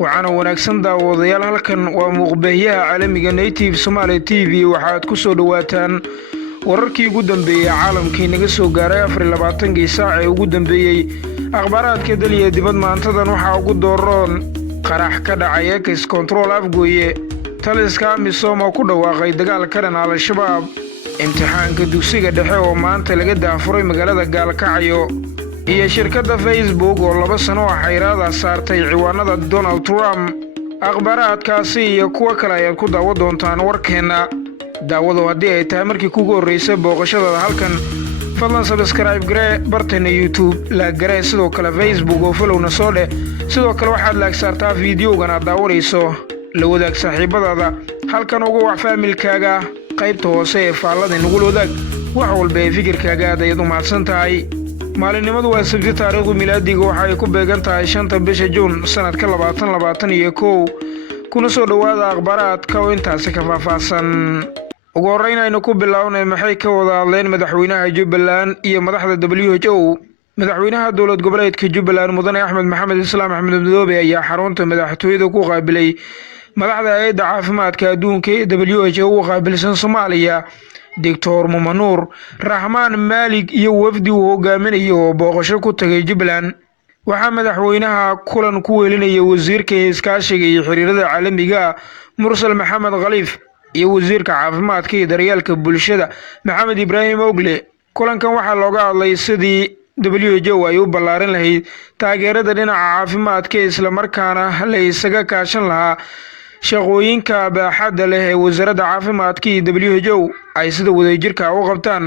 waxaana wanaagsan daawadayaal halkan waa muuqbaahyaha caalamiga Native Somali TV waxaad ku soo dhawaataan wararkii ugu dambeeyay caalamkii naga soo gaaray 24 saac ee ugu dambeeyay akhbaaraadka dalka dibad maantadan waxa ugu dooron qarax ka dhacay X control afgooye taliska misooma ku dhawaaqay dagaal ka dhan al-shabaab imtixaanka dugsiga dhexe oo maanta laga daafuray magaalada Gaalkacyo iyo shirkadda Facebook oo 2 sano xayiraad saartay ciwaanada Donald Trump akhbaaraadkaasi iyo kuwa kale ayaad ku daawan doontaan warkeena daawado haddii ay tahay markii kugu horeysay booqashada halkan fadlan subscribe gare bartayna YouTube la gare sidoo kale Facebook oo follow na soo dheh sidoo kale waxaad like saartaa fiidiyogan daawanayso la wadaag saaxiibadaada halkan ugu wax familkaaga qaybta hoose ee faallada nagu wadaag wax walba ee fikirkaaga aad u mahadsan tahay maalinimadu waa sabti taariikhdu milaadiga waxa ay ku beegan tahay 5 bisha Juun sanadka 2021 kuna soo dhawaada akhbaaraadka oo intaas ka faahfaahsan ugu horeyn aynu ku bilownay maxay ka wada hadleen madaxweynaha Jubbaland iyo madaxda WHO madaxweynaha dowlad goboleedka Jubbaland mudane Axmed Maxamed Islaam Axmed Madoobe ayaa xarunta madaxtooyada ku qaabilay madaxda hay'adda caafimaadka adduunka ee WHO u qaabilsan Soomaaliya Dr. Mumanuur Rahmaan Maalig iyo wafdi uu hogaaminayo booqasho ku tagay Jubbaland waxa madaxweynaha kulan ku weelinaya wasiirka iskaashiga iyo xiriirada caalamiga Mursal Maxamed Khaliif iyo wasiirka caafimaadka iyo daryeelka bulshada Maxamed Ibraahim Ogle kulankan waxa looga hadlay sidii WHO ay u ballaarin lahayd taageerada dhinaca caafimaadka isla markaana la isaga kaashan lahaa shaqooyinka baaxadda leh ee wasaaradda caafimaadka iyo WHO ay sida wadajirka u qabtaan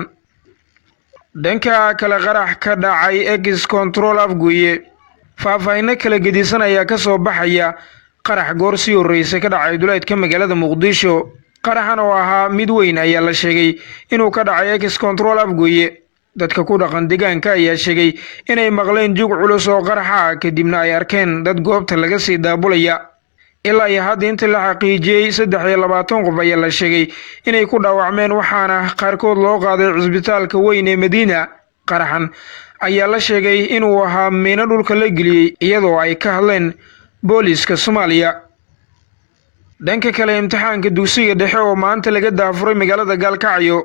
dhanka kale qarax ka dhacay X control afgooye faahfaahin kala gedisan ayaa ka soo baxaya qarax goor sii horeysay ka dhacay duleedka magaalada Muqdisho qaraxan oo ahaa mid weyn ayaa la sheegay inuu ka dhacay X control afgooye dadka ku dhaqan deegaanka ayaa sheegay inay maqleen jug culus oo qaraxa kadibna ay arkeen dad goobta laga sii daabulaya ilaa iyo hadda inta la xaqiijiyay 23 qof ayaa la sheegay inay ku dhaawacmeen waxaana qaarkood loo qaaday cisbitaalka weyn ee Madiina qaraxan ayaa la sheegay inuu ahaa meena dhulka la geliyay iyadoo ay ka hadleen booliska Soomaaliya dhanka kale imtixaanka dugsiga dhexe oo maanta laga daafuray magaalada Gaalkacyo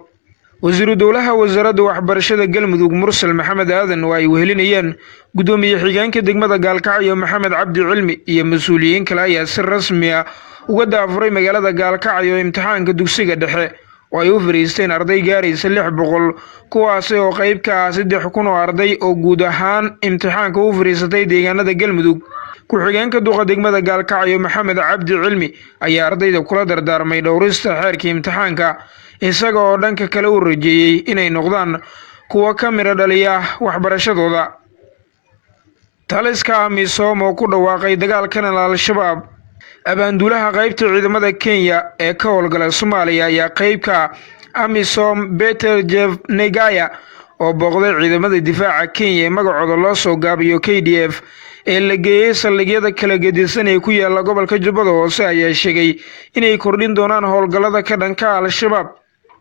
wasiiru dowlaha wasaaradda waxbarashada Galmudug Mursal Maxamed Aadan oo ay wehelinayeen gudoomiye xigeenka degmada Gaalkacyo Maxamed Cabdi Cilmi iyo mas'uuliyiin kale ayaa si rasmi ah uga daafuray magaalada Gaalkacyo imtixaanka dugsiga dhexe oo ay u fariisteen arday gaaraysa 600 kuwaas oo qayb ka ah 3,000 oo arday oo guud ahaan imtixaanka u fariisatay deegaanada Galmudug ku-xigeenka duqa degmada Gaalkacyo Maxamed Cabdi Cilmi ayaa ardayda kula dardaarmay dhowrista xeerka imtixaanka isaga oo dhanka kale u rajeeyay inay noqdaan kuwa ka mira dhaliya waxbarashadooda taliska misooma ku dhawaaqay dagaalkan al-shabaab abaandulaha qaybta ciidamada Kenya ee ka howlgala Soomaaliya ayaa qaybka amisom Peter Jeff Negaya oo booqday ciidamada difaaca Kenya ee magacooda loo soo gaabiyo KDF ee la geeyay saldhigyada kala gedisan ee ku yaala gobolka Jubbada Hoose ayaa sheegay inay kordhin doonaan howlgallada ka dhanka al-shabaab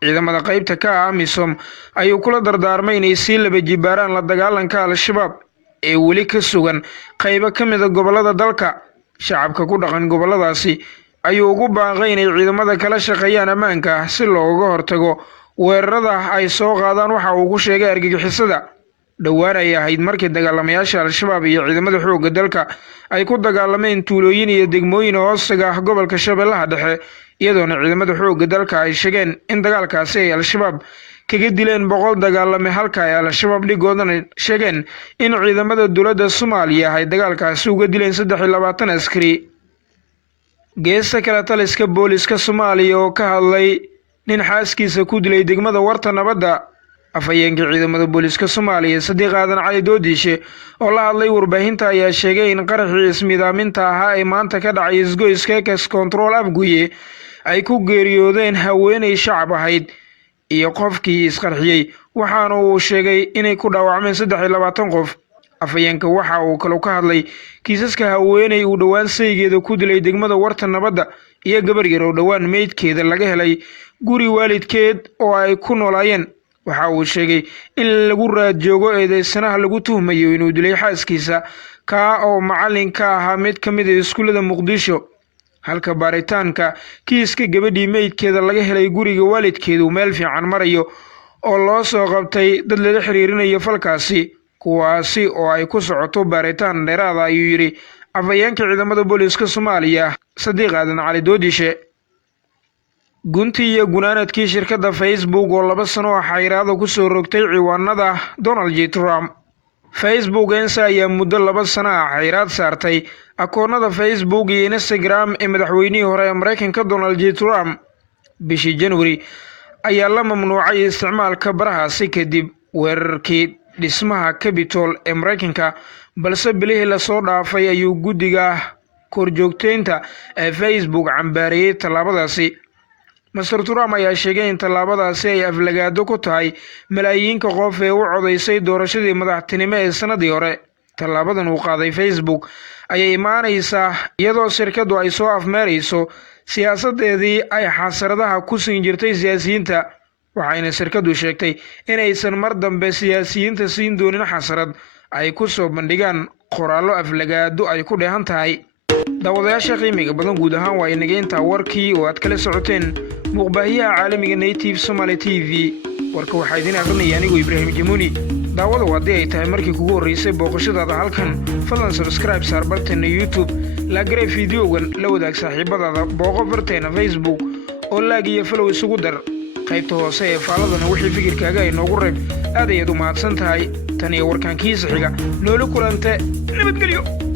ciidamada qaybta ka amisom ayuu kula dardaarmay inay si laba jibaaraan la dagaalanka al-shabaab ee weli ka sugan qaybo ka mid ah gobolada dalka shacabka ku dhaqan goboladaasi ayuu ugu baaqay inay ciidamada kala shaqeeyaan ammaanka si looga hortago weerarada ay soo qaadaan waxa uu ku sheegay argagixisada dhawaan ay ahayd markii dagaalamayaasha al-shabaab iyo ciidamada xoogga dalka ay ku dagaalameen tuulooyin iyo degmooyin hoostaga gobolka Shabeellaha Dhexe iyadoona ciidamada xoogga dalka ay sheegeen in dagaalkaasi ay al-shabaab kaga dileen 100 dagaalame halka ay al-shabaab dhigoodana sheegeen in ciidamada dowladda Soomaaliya ay dagaalkaasi uga dileen 23 askari geesta kale taliska booliska Soomaaliya oo ka hadlay nin xaaskiisa ku dilay degmada Warta Nabadda afayeenka ciidamada booliska Soomaaliya Sadiq Aadan Cali Doodishe oo la hadlay warbaahinta ayaa sheegay in qaraxii ismidaaminta ahaa ee maanta ka dhacay isgoyska X control afgooye ay ku geeriyoodeen haweeney shacab ahayd iyo qofkii isqarxiyay waxaana uu sheegay inay ku dhaawacmeen 23 qof afayeenka waxa uu kale ka hadlay kiisaska haweeney uu dhawaan saygeeda ku dilay degmada Warta Nabadda iyo gabar yar oo dhawaan meydkeeda laga helay guri waalidkeed oo ay ku noolaayeen waxa uu sheegay in lagu raad joogo eedeysanaha lagu tuhmayo inuu dilay xaaskiisa kaa oo macallin ka ahaa mid ka mid ah iskuullada Muqdisho, halka baaritaanka kiiska gabadhii meydkeeda laga helay guriga waalidkeedu meel fiican marayo oo loo soo qabtay dad lala xiriirinayo falkaasi, kuwaasi oo ay ku socoto baaritaan dheeraad ah, ayuu yidhi afhayeenka ciidamada booliiska Soomaaliya Sadiq Aadan Cali Doodishe. Guntii iyo gunaanadkii shirkadda Facebook oo 2 sano oo xayiraado ku soo rogtay ciwaanada Donald J. Trump. Facebook ayaa muddo 2 sano ah xayiraad saartay akoonnada Facebook iyo Instagram ee madaxweynihii hore ee Mareykanka Donald J. Trump. Bishii January ayaa la mamnuucay isticmaalka barahaasi kadib weerarkii dhismaha Capitol ee Mareykanka, balse bilihii la soo dhaafay ayuu guddiga korjoogteynta ee Facebook cambaariyay tallaabadaasi. Mr. Trump ayaa sheegay in tallaabadaasi ay aflagaado ku tahay malaayiinka qof ee u codeysay doorashadii madaxtinimo ee sanadii hore. Tallaabadan uu qaaday Facebook ayay imaanaysaa iyadoo shirkaddu ay soo afmeerayso siyaasadeedii ay xasaradaha ku siin jirtay siyaasiyiinta, waxayna shirkaddu sheegtay inaysan mar dambe siyaasiyiinta siin doonin xasarad ay ku soo bandhigaan qoraallo aflagaado ay ku dheehan tahay. daawadayaasha qiimiga badan guud ahaan waa inaga intaa warkii oo aad kala socoteen muuqbaahiyaha caalamiga Native Somali TV. warka waxaa idin aqrinaya anigu Ibraahim Jamuuni. daawada haddii ay tahay markii kugu horeysay booqashadaada halkan, fadlan subscribe saar barteena YouTube, la garee fiidiyogan, la wadaag saaxiibadaada, booqo barteena Facebook oo laag iyo follow isugu dar. qaybta hoose ee faaladana wixii fikirkaaga ay noogu reeb. aad ayaad u mahadsan tahay. tan iyo warkaan kiisa xiga noola kulante. nabadgelyo.